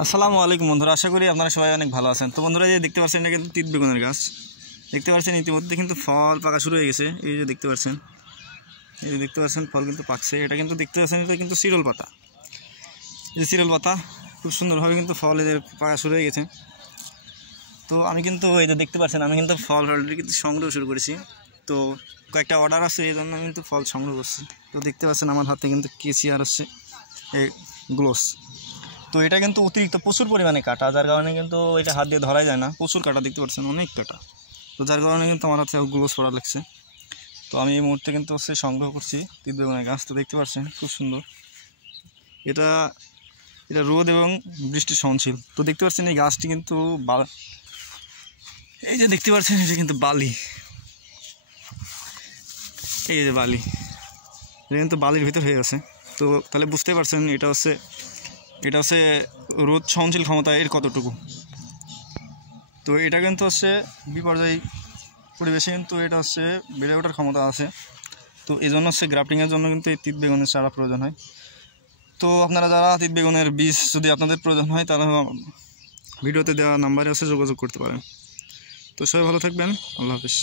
আসসালামু আলাইকুম বন্ধুরা, আশা করি আপনারা সবাই অনেক ভালো আছেন। তো বন্ধুরা, যে দেখতে পাচ্ছেন এটা কিন্তু তিত বেগুনের গাছ। দেখতে পাচ্ছেন ইতিমধ্যে কিন্তু ফল পাকা শুরু হয়ে গেছে। এই যে দেখতে পাচ্ছেন, ফল কিন্তু পাকছে। এটা কিন্তু দেখতে পাচ্ছেন, এটা কিন্তু চিরল পাতা। এই চিরল পাতা খুব সুন্দরভাবে কিন্তু ফল এদের পাকা শুরু হয়ে গেছে। তো আমি কিন্তু এই যে দেখতে পাচ্ছেন, আমি কিন্তু ফল অলরেডি কিন্তু সংগ্রহ শুরু করেছি। তো কয়েকটা অর্ডার আছে, এই জন্য আমি কিন্তু ফল সংগ্রহ করছি। তো দেখতে পাচ্ছেন আমার হাতে কিন্তু কেসি আর হচ্ছে এই গ্লোভস। তো এটা কিন্তু অতিরিক্ত প্রচুর পরিমাণে কাটা, যার কারণে কিন্তু এটা হাত দিয়ে ধরাই যায় না। প্রচুর কাটা, দেখতে পাচ্ছেন অনেক কাটা। তো যার কারণে কিন্তু আমার হাতে গ্লোভস পরা লাগছে। তো আমি এই মুহূর্তে কিন্তু হচ্ছে সংগ্রহ করছি তিত বেগুনের গাছ। তো দেখতে পাচ্ছেন খুব সুন্দর। এটা এটা রোদ এবং বৃষ্টি সহনশীল। তো দেখতে পাচ্ছেন এই গাছটি কিন্তু এই যে দেখতে পাচ্ছেন, এটা কিন্তু বালি। এই যে বালি, এটা কিন্তু বালির ভিতর হয়ে গেছে। তো তাহলে বুঝতে পারছেন এটা হচ্ছে রোদ সহনশীল ক্ষমতা এর কতটুকু। তো এটা কিন্তু হচ্ছে বিপর্যয় পরিবেশে কিন্তু এটা হচ্ছে বেড়ে ওঠার ক্ষমতা আছে। তো এই জন্য হচ্ছে গ্রাফটিংয়ের জন্য কিন্তু এই তিত বেগুনের চারা প্রয়োজন হয়। তো আপনারা যারা তিত বেগুনের বীজ যদি আপনাদের প্রয়োজন হয়, তাহলে ভিডিওতে দেওয়া নাম্বারে হচ্ছে যোগাযোগ করতে পারেন। তো সবাই ভালো থাকবেন, আল্লাহ হাফিজ।